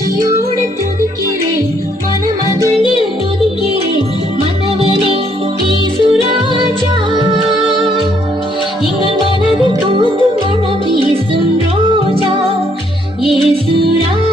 மகிழ்ச்சியோடு துதிக்கிறேன், மனமகிழ்ந்தில் துதிக்கிறேன். மன்னவனே இயேசுராஜா, எங்கள் மனதில் பூத்து மனம் வீசும் ரோஜா. இயேசுராஜா